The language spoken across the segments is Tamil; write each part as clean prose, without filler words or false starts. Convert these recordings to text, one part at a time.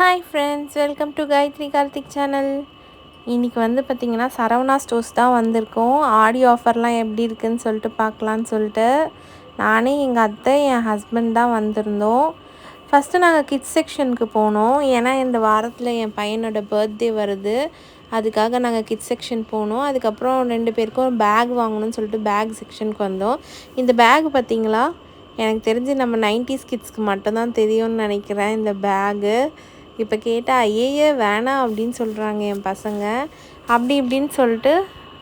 Hi friends, welcome to Gayathri Karthik channel. இன்றைக்கி வந்து பார்த்திங்கன்னா சரவணா ஸ்டோர்ஸ் தான் வந்திருக்கோம். ஆடி ஆஃபர்லாம் எப்படி இருக்குதுன்னு சொல்லிட்டு பார்க்கலான்னு சொல்லிட்டு நானே எங்கள் அத்தை என் ஹஸ்பண்ட் தான் வந்திருந்தோம். ஃபஸ்ட்டு நாங்கள் கிட்ஸ் செக்ஷனுக்கு போனோம். ஏன்னா இந்த வாரத்தில் என் பையனோட பர்த்டே வருது, அதுக்காக நாங்கள் கிட்ஸ் செக்ஷன் போனோம். அதுக்கப்புறம் 2 பேருக்கும் பேக் வாங்கணும்னு சொல்லிட்டு பேக் செக்ஷனுக்கு வந்தோம். இந்த பேக் பார்த்திங்களா, எனக்கு தெரிஞ்சு நம்ம 90s கிட்ஸ்க்கு மட்டும்தான் தெரியும்னு நினைக்கிறேன் இந்த பேகு. இப்போ கேட்டால் ஐயே வேணாம் அப்படின்னு சொல்கிறாங்க என் பசங்க. அப்படி இப்படின்னு சொல்லிட்டு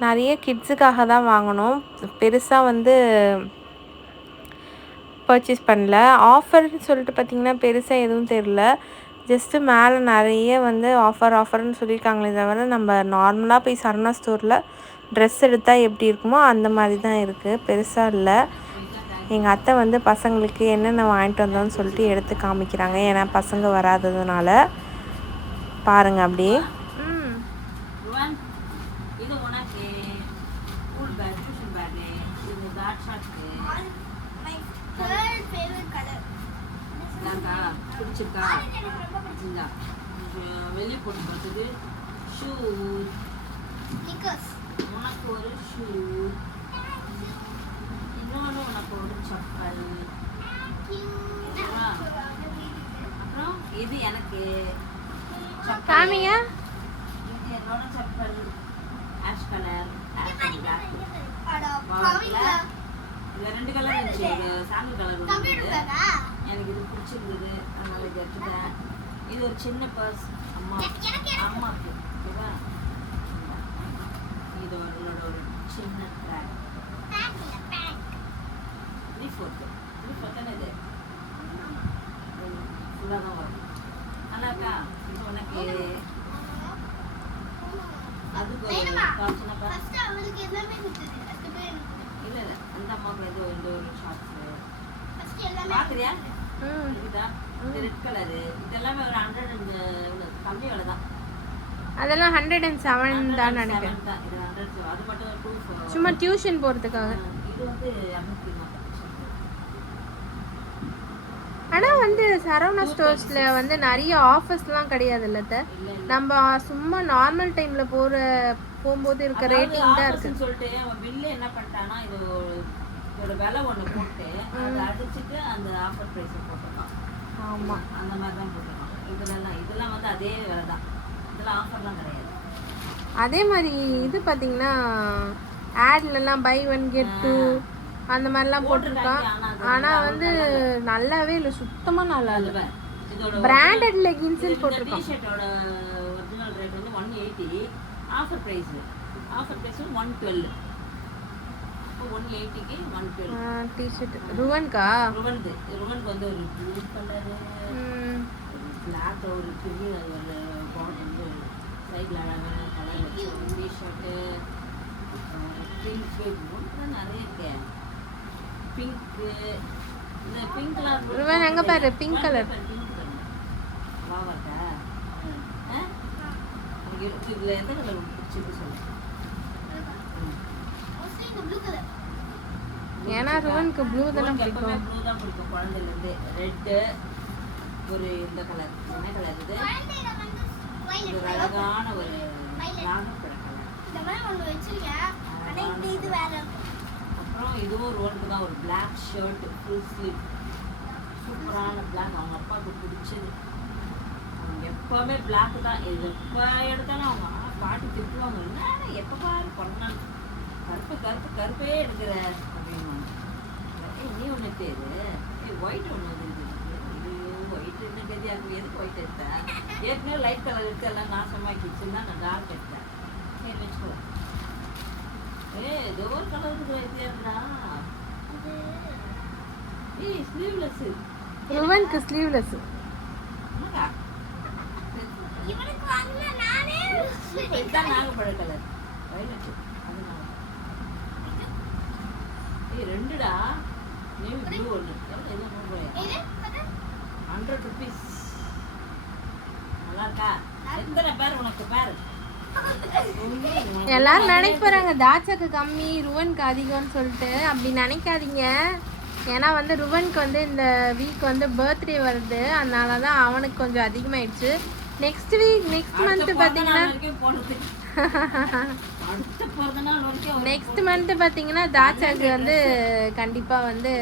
நிறைய கிட்ஸுக்காக தான் வாங்கினோம். பெருசாக வந்து பர்ச்சேஸ் பண்ணல. ஆஃபர்னு சொல்லிட்டு பார்த்திங்கன்னா பெருசாக எதுவும் தெரில. ஜஸ்ட்டு மேலே நிறைய வந்து ஆஃபர்னு சொல்லியிருக்காங்களே தவிர நம்ம நார்மலாக போய் சரவணா ஸ்டோரில் ட்ரெஸ் எடுத்தால் எப்படி இருக்குமோ அந்த மாதிரி தான் இருக்குது, பெருசாக இல்லை. எங்கள் அத்தை வந்து பசங்களுக்கு என்னென்ன வாங்கிட்டு வந்தோன்னு சொல்லிட்டு எடுத்து காமிக்கிறாங்க, ஏன்னா பசங்க வராததுனால. பாருங்கள் அப்படியே. வெளியே போட்டு பார்த்தது ஷூ, உனக்கு ஒரு ஷூ, இன்னொன்று உனக்கு ஒரு செப்பல், அப்புறம் இது எனக்கு காமிங்க. இது என்னோட செப்பல், ஆஷ் கலர், இது 2 கலர் இருந்துச்சு. இது சாண்டல் கலர் இருந்தது, எனக்கு இது பிடிச்சிருந்தது, அதனால இது எடுத்துட்டேன். இது ஒரு சின்ன பர்ஸ் அம்மாக்கு, ஓகேவா? இது ஒரு சின்ன ட்ராக், 3/4 தானே, இது ஃபுல்லாக தான் வரும். நல்லாக்கா? இது உனக்கு அதுக்கு சின்னப்பா இல்லை இல்லை, அந்த அம்மாவுக்கு இது இந்த ஒரு ஷார்ட்ஸு பார்க்குறியா? இதுதா இது ரெட் கலரு. இதெல்லாமே ஒரு 100 கம்மி விலை தான். அதெல்லாம் 107 தான் நினைக்கிறேன். இது 100, அது மட்டும் 2 சும்மா டியூஷன் போகிறதுக்காக. இது வந்து 200. ஆனால் வந்து சரவணா ஸ்டோர்ஸில் வந்து நிறைய ஆஃபர்ஸ்லாம் கிடையாதுல்ல அத்தை. நம்ம சும்மா நார்மல் டைமில் போகும்போது இருக்க ரேட்டிங் தான் இருக்குது சொல்லிட்டு அவன் பில்லு என்ன பண்ணிட்டானா, இதோட விலை ஒன்று போட்டு அதை அடிச்சுட்டு அந்த ஆஃபர் ப்ரைஸை போட்டிருக்கான். ஆமாம், அந்த மாதிரி தான் போட்டிருக்கான். இதெல்லாம் வந்து அதே விலை தான், இதெல்லாம் ஆஃபர்லாம் கிடையாது. அதே மாதிரி இது பார்த்தீங்கன்னா ஆட்லலாம் பை 1 get 2 அந்த மாதிரிலாம் போட்டிருக்கான். ஆனால் வந்து நல்லாவே இல்லை, சுத்தமாக நல்லா இல்லை. பிராண்டட் லெகின்ஸ்ன்னு போட்டிருக்கான். டிஷர்ட்டோட ஒரிஜினல் ரேட் வந்து 180, ஆஃபர் ப்ரைஸ் 112. 180க்கு 112 டிஷர்ட். ருவனுக்கு வந்து ஒரு ப்ளூ கலரு, பிளாக், ஒரு பெரிய ஒரு பாட் வந்து சைடில் அழகான கலர் வச்சு ஒரு டிஷர்ட்டு, பிங்க்கு, நிறைய இருக்கு. பிங்க்கு, இந்த பிங்க்லாம் ருவன் எங்கே பாரு, பிங்க் கலர். வாவாக்கா இதில் எந்த கலர் பிடிச்சிருக்கு சொல்லு. ஏன்னா ருவனுக்கு ப்ளூ தானே பிடிக்கும். ப்ளூ தான் பிடிக்கும் குழந்தைலேருந்து. ரெட்டு, ஒரு இந்த கலர், என்ன கலர் இது, ஒரு அழகான ஒரு நாகப்பழ கலர். அப்புறம் இதுவும் ரோனுக்கு தான் ஒரு பிளாக் ஷர்ட், ஃபுல் ஸ்லீவ், சூப்பரான பிளாக். அவங்க அப்பாவுக்கு பிடிச்சது. அவங்க எப்போவுமே பிளாக் தான். இது எப்போ எடுத்தாலும் அவங்க பாட்டு திட்டுவாங்க, என்ன எப்போ பாரு பண்ணாலும் கருப்பே எடுக்கிற அப்படின்வாங்க. நீ ஒன்று தேரு, ஒயிட் ஒன்று வந்து ஒயிட் என்ன கதியாக இருக்கும், எதுக்கு ஒயிட் எடுத்தேன்? ஏற்கனவே லைட் கலர் எடுத்து எல்லாம் நாசமாக்கிடுச்சுன்னா நான் டார்க் எடுத்தேன். சரி வச்சுக்கோ. ஏதோ ஒரு கலருக்கு வித்தியாசா. ஸ்லீவ்லெஸ், ருவனுக்கு ஸ்லீவ்லெஸ். இதுதான் நாகப்பழ கலர், வயலட். ரெண்டுடா, நேவி ப்ளூ ஒன்று, எதுவும் 100 rupees. நல்லா இருக்கா? எத்தனை பேர் உனக்கு பேர்? எல்லாரும் நினைக்க போறாங்க தாச்சாக்கு கம்மி ருவனுக்கு அதிகம்னு சொல்லிட்டு. அப்படி நினைக்காதீங்க. ஏன்னா வந்து ருவனுக்கு வந்து இந்த வீக் வந்து பர்த்டே வருது, அதனால தான் அவனுக்கு கொஞ்சம் அதிகமாயிடுச்சு. நெக்ஸ்ட் மந்த் பார்த்தீங்கன்னா நெக்ஸ்ட் மந்த் பார்த்தீங்கன்னா தாச்சாக்கு வந்து கண்டிப்பாக வந்து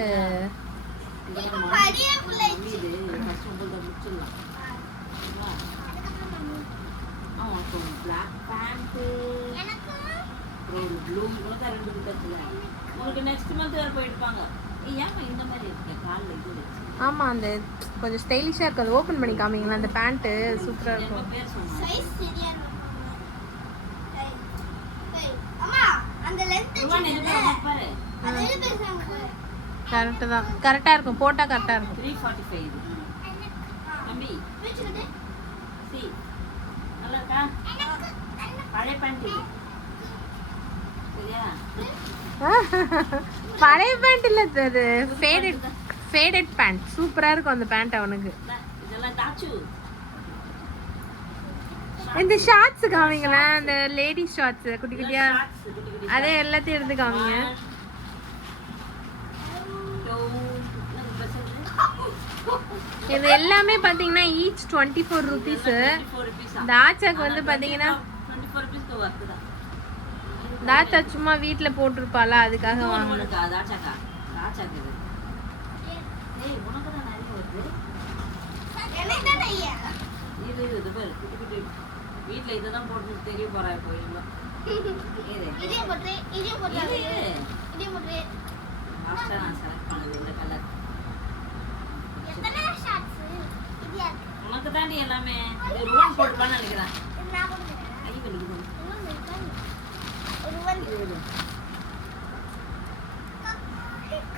ஆமாம் அந்த கொஞ்சம் ஸ்டைலிஷாக இருக்கும். அது ஓப்பன் பண்ணி காமிங்களா? அந்த பேண்ட்டு சூப்பராக இருக்கும். கரெக்டு தான், கரெக்டாக இருக்கும், போட்டால் கரெக்டாக இருக்கும். 345 தம்பி சி நல்லா இருக்கா? பழைய பேண்ட் சரியா? பழைய பேண்ட் இல்லை, அது ஃபேடட் பேண்ட். சூப்பராக இருக்கும் அந்த பேண்ட் அவனுக்கு. இதெல்லாம் தாச்சு. இந்த ஷார்ட்ஸ் காமிங்களேன், அந்த லேடிஸ் ஷார்ட்ஸ் குட்டி குட்டியா, அதே எல்லாத்தையும் எடுத்து காமிங்க. இது எல்லாமே பார்த்தீங்கன்னா ஈச் 24 rupees. தாச்சாக்கு வந்து பார்த்தீங்கன்னா தாச்சா சும்மா வீட்டில் போட்டிருப்பாளா, அதுக்காக வாங்கணும். வீட்டில் இதை தான் போட்டு தெரிய போறா இப்போ. நான் செலக்ட் பண்ணது இந்த கலர் உனக்கு தாண்டி எல்லாமே. ரூம் போட்டுப்பான்னு நினைக்கிறேன்.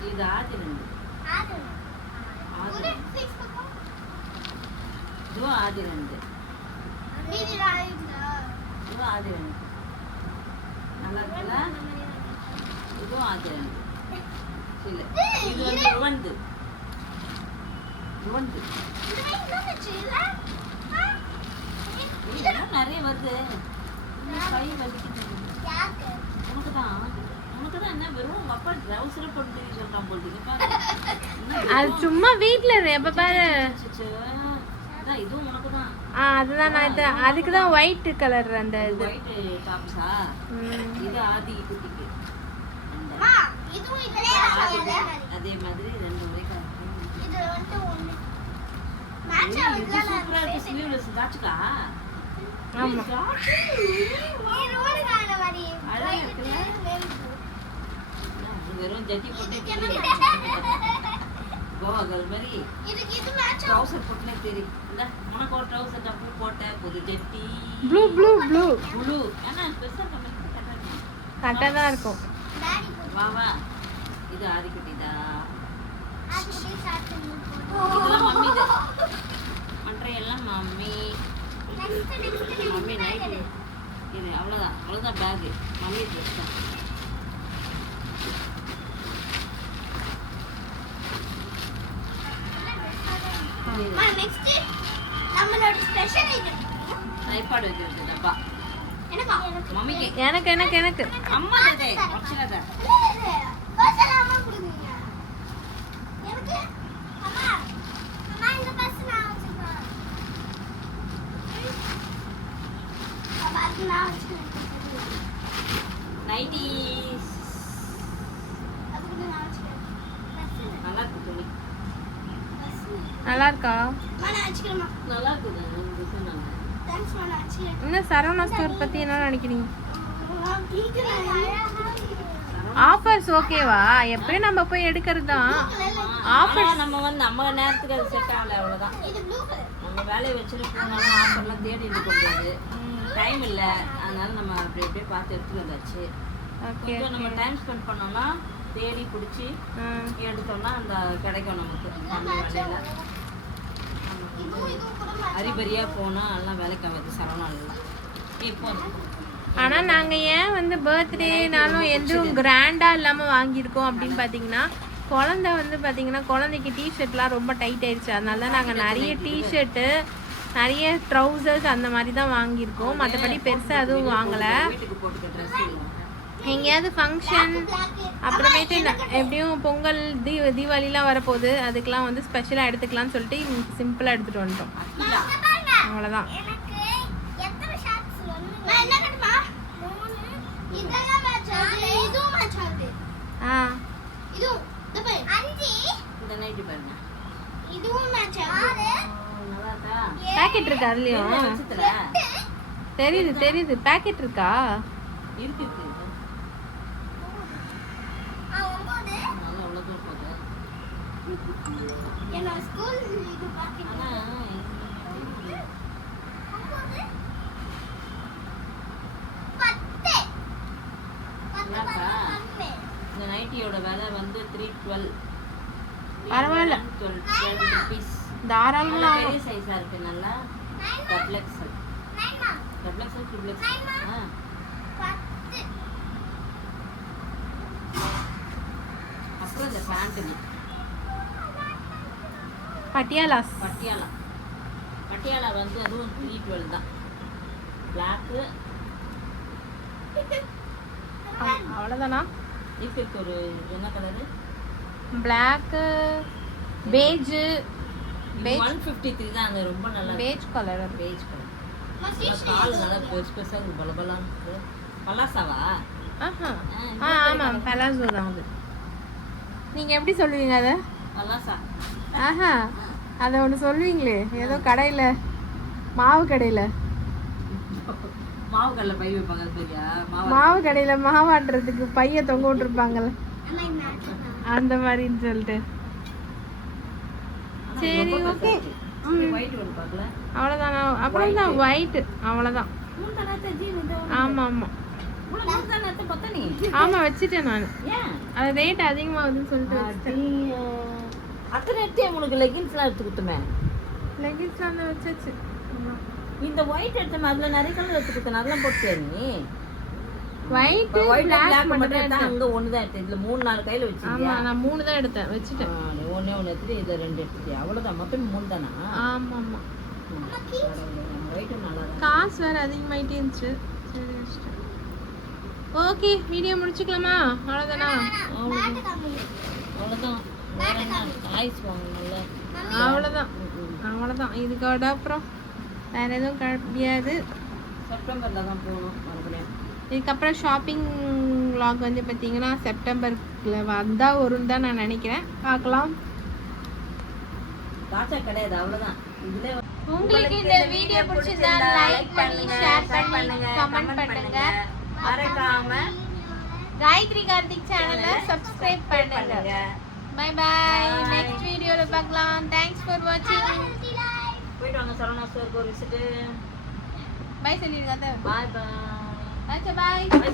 இது ஆதி 2 இதுவும் ஆதி 2 இதுவும் ஆதி 2 நல்லா இருக்குல்ல? இதுவும் ஆதி 2 இல்ல, இது வந்து ருவந்து நிறைய வருது. உனக்கு தான் என்ன வெறும் அப்பா ட்ரவுசரை போட்டு சொல்றான் போட்டு. அது சும்மா வீட்டில் எப்போ பாரு. இதுவும் உனக்கு தான். அதுதான் நான் அதுக்கு தான் ஒயிட் கலர் அந்த இது ஒயிட் டாப்ஸா? இது ஆதி குட்டிக்கு. அதே மாதிரி 2 ஒரே கலர். தாச்சுக்கா வெறும் ஜட்டி போட்டு கோவாகல் மாதிரி ட்ரவுசர் போட்டுனே தெரியும். இந்த உனக்கு ஒரு ட்ரவுசர் டப்பு போட்ட புது ஜட்டி ப்ளூ ப்ளூ ப்ளூ ப்ளூ. ஏன்னா பெருசாக கரெக்டாக தான் இருக்கும். வா வா, இது ஆதிக்குட்டிதா. இதெல்லாம் மம்மி இது மற்ற எல்லாம் மம்மி. மம்மி நைட்டு இது அவ்வளோதான் பேகு. மம்மி ட்ரெஸ் தான். ஐபாட் வைக்கிறது டப்பா. மம்மிக்கு எனக்கு எனக்கு எனக்கு அம்மா தே வச்சிராத. நைட்டிஸ் நல்லா இருக்கு துணி. நல்லா இருக்கா? நல்லா இருக்குது. இன்னும் சரவணா ஸ்டோர் பற்றி என்ன நினைக்கிறீங்க? ஆஃபர்ஸ் ஓகேவா? எப்பயும் நம்ம போய் எடுக்கிறது தான். ஆஃபர் நம்ம வந்து நம்ம நேரத்துக்கு அது செட் ஆகல, அவ்வளோதான். நம்ம வேலையை வச்சுட்டு போனாலும் ஆஃபர்லாம் தேடிட்டு போகிறது டைம் இல்லை. அதனால நம்ம அப்படி அப்படியே பார்த்து எடுத்துட்டு வந்தாச்சு. கொஞ்சம் நம்ம டைம் ஸ்பெண்ட் பண்ணோம்னா தேடி பிடிச்சி எடுத்தோம்னா அந்த கிடைக்கும் நமக்கு. நம்ம வேலையில் அரிபரியாக போனால் எல்லாம் வேலைக்கு ஆகாது சரவணாலாம் இப்போ. ஆனால் நாங்கள் ஏன் வந்து பர்த்டேனாலும் எதுவும் கிராண்டாக இல்லாமல் வாங்கியிருக்கோம் அப்படின்னு பார்த்தீங்கன்னா, குழந்தை வந்து பார்த்தீங்கன்னா குழந்தைக்கு டிஷர்ட்லாம் ரொம்ப டைட் ஆயிடுச்சு. அதனால தான் நாங்கள் நிறைய டிஷர்ட்டு நிறைய ட்ரௌசர்ஸ் அந்த மாதிரி தான் வாங்கியிருக்கோம். மற்றபடி பெருசாக எதுவும் வாங்கலை. எங்கேயாவது ஃபங்க்ஷன் அப்புறமேட்டு எப்படியும் பொங்கல் தீபாவளிலாம் வரப்போகுது, அதுக்கெலாம் வந்து ஸ்பெஷலாக எடுத்துக்கலாம்னு சொல்லிட்டு சிம்பிளாக எடுத்துகிட்டு வந்துட்டோம். அவ்வளோதான். பேக்கெட் இருக்கா அதுலயும்? தெரியுது பேக்கெட் இருக்கா? இந்த நைட்டியோட விலை வந்து 312. பரவாயில்ல, 12 rupees. தாராளமா பெரிய சைஸா இருக்கு. நல்லா டபுள் எக்ஸ்எல் ட்ரிபிள் எக்ஸ்எல். அப்புறம் இந்த பேண்ட் பட்டியாலா வந்து அதுவும் 312 தான். பிளாக்கு அவ்வளோதானா? இதுக்கு ஒரு என்ன கலரு? பிளாக்கு பேஜ் 153 தான். அது ரொம்ப நல்லா பேஜ் கலர். கால் நல்லா பெருசா பலபலான்னு இருக்கு. பலாசாவா? ஆமாம், பலாசோ தான் அது. நீங்கள் எப்படி சொல்லுவீங்க அதை? பலாசா. அதை ஒன்று சொல்லுவீங்களே ஏதோ கடையில், மாவு கடையில் பை வைப்பாங்க. மாவு கடையில் மாவாட்டுறதுக்கு பைய தொங்க விட்டுருப்பாங்கல்ல, அந்த மாதிரின்னு சொல்லிட்டு. சரி, ஓகே. அவ்வளோதானா? அப்புறம் தான் ஒயிட், அவ்வளோதான். ஆமாம் வச்சுட்டேன் நான். அது ரேட் அதிகமாகுதுன்னு சொல்லிட்டு அத்தனை எடுத்து உங்களுக்கு லெகின்ஸ்லாம் எடுத்து கொடுத்துமே. லெகின்ஸ்லாம் தான் வச்சாச்சு. இந்த ஒயிட் எடுத்தோம், அதில் நிறைய கலர் எடுத்து கொடுத்தேன். அதெல்லாம் போட்டு நீ ஒயிட் பிளாக் மட்டும் தான். அங்க ஒன்னு தான் எடுத்தேன். இதுல 3-4 கையில வச்சிருக்கியா? ஆமா, நான் 3 தான் எடுத்தேன், வச்சிட்டேன். நீ ஒண்ணே எடுத்து இத 2 எடுத்துட்டியா? அவ்வளவுதான். மொத்தம் 3 தானா? ஆமா. வெயிட் நல்லா இருக்கு. காசு வேற அதிகமாயிட்டே இருந்துச்சு. சரி வச்சிட்டேன். ஓகே, வீடியோ முடிச்சுக்கலாமா? அவ்வளவுதானா? அவ்வளவுதான். வேற என்ன டாய்ஸ் வாங்கணும்ல? அவ்வளவுதான். இதுக்கோட அப்புறம் வேற எதுவும் கிடையாது. செப்டம்பர்ல தான் போகணும் மறுபடியும். இதுக்கப்புறம் ஷாப்பிங் vlog வந்து பார்த்தீங்கன்னா செப்டம்பர்ல வந்தால் வரும்னு தான் நான் நினைக்கிறேன். பார்க்கலாம். காசா கிடையாது, அவ்வளோதான். உங்களுக்கு இந்த வீடியோ பிடிச்சிருந்தா லைக் பண்ணி ஷேர் பண்ணுங்க, கமெண்ட் பண்ணுங்க. மறக்காம காயத்ரி கார்த்திக் சேனலை சப்ஸ்கிரைப் பண்ணுங்க. By by. நெக்ஸ்ட் வீடியோல பார்க்கலாம். தேங்க்ஸ் ஃபார் வாட்சிங். போயிட்டு வாங்க சரவணா ஸ்டோருக்கு ஒரு விசிட். பை சொல்லிருங்க. பாய் பாய். अच्छा बाय. बाय